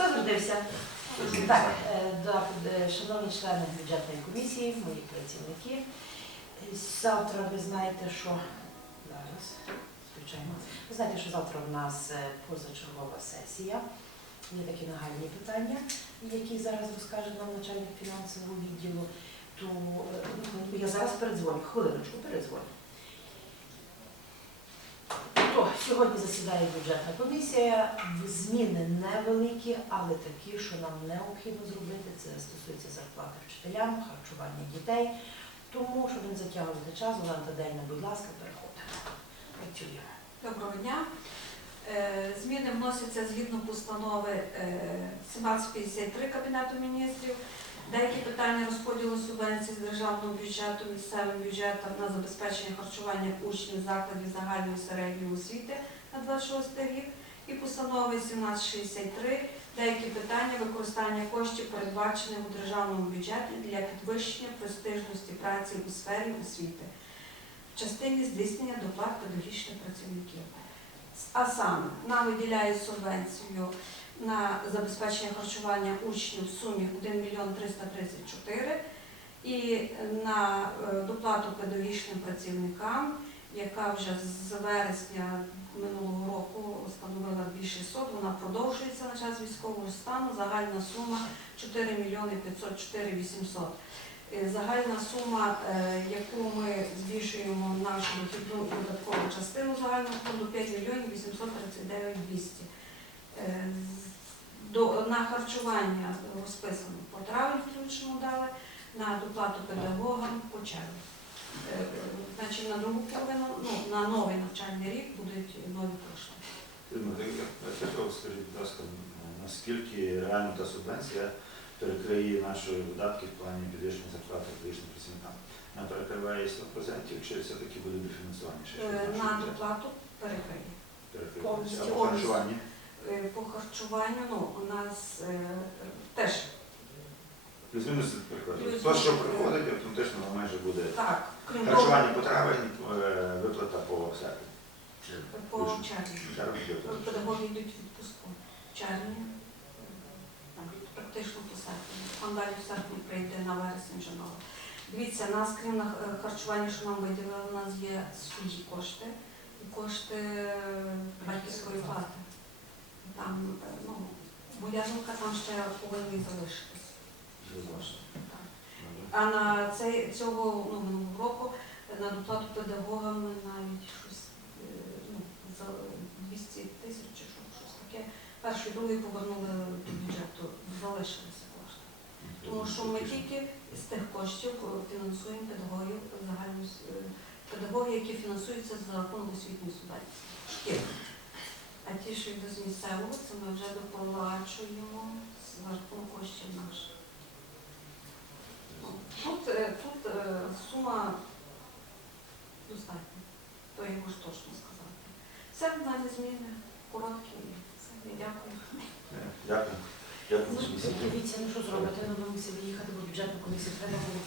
Хто зродився? Так, е, е, шановні члени бюджетної комісії, мої працівники. Завтра ви знаєте, що зараз включаємо. Ви знаєте, що завтра в нас е, позачергова сесія. Є такі нагальні питання, які зараз розкаже нам начальник фінансового відділу. То ну, я зараз передзвоню, хвилиночку передзвоню. То, сьогодні засідає бюджетна комісія. Зміни невеликі, але такі, що нам необхідно зробити. Це стосується зарплати вчителям, харчування дітей. Тому, щоб не затягувати час, Олена Дельна, будь ласка, переходимо. Працюємо. Доброго дня. Е, Зміни вносяться згідно постанови е, 1753 Кабінету міністрів. Деякі питання розподілу субвенцій з державного бюджету місцевим бюджетам на забезпечення харчування учнів закладів загальної середньої освіти на 26 рік. І постанови 1763 деякі питання використання коштів, передбачених у державному бюджеті для підвищення престижності праці у сфері освіти в частині здійснення доплат педагогічних працівників. А саме нам виділяють субвенцію на забезпечення харчування учнів в сумі 1 мільйон 334 і на е, доплату педагогічним працівникам, яка вже з вересня минулого року становила 2600, вона продовжується на час військового стану. Загальна сума 4 мільйони 504 800. Е, Загальна сума, е, яку ми збільшуємо нашу і частину загального фонду 5 мільйонів 839 200. Е, До, на харчування розписано по травень включно дали, на доплату педагогам по червні. Е, Значить, на другу половину, ну, на новий навчальний рік будуть нові кошти. Скажіть, будь ласка, наскільки реально та субвенція перекриє наші видатки в плані підвищення зарплати педагогічним працівникам? Вона перекриває 100% чи все-таки буде дофінансування? Е, На доплату перекриє. Перекриє. повністю. А по харчуванні? Е, По харчуванню ну, у нас е, теж Плюс-мінус. Плюс-мінус. То, що приходить, автоматично майже буде так, крім того, харчування по травень, е, виплата по серпні. Чи по більше? червні. Червень, виплата. Педагоги йдуть в відпуску в червні, там, практично по серпні. Там далі в серпні прийде на вересень вже нове. Дивіться, нас крім на- е, харчування, що нам виділили, у нас є свої кошти і кошти. Там, ну, боязанка там ще повинні залишитись. А на цей, цього ну, минулого року на доплату педагогам ми навіть щось е, ну, за 200 тисяч чи що, щось таке. Перший, другий повернули до бюджету, залишилися кошти. Тому що ми тільки з тих коштів фінансуємо педагогів загальну е, педагогів, які фінансуються за рахунок освітньої субвенції. А ті, що йдуть з місцевого, це ми вже доплачуємо з коштів наших. Тут, е, тут е, сума достатня, то я можу точно сказати. Це в мене зміни короткі. Все, дякую. Дякую. Дякую. Дивіться, ну що зробити? Ми мусимо їхати, бо бюджетну комісію треба було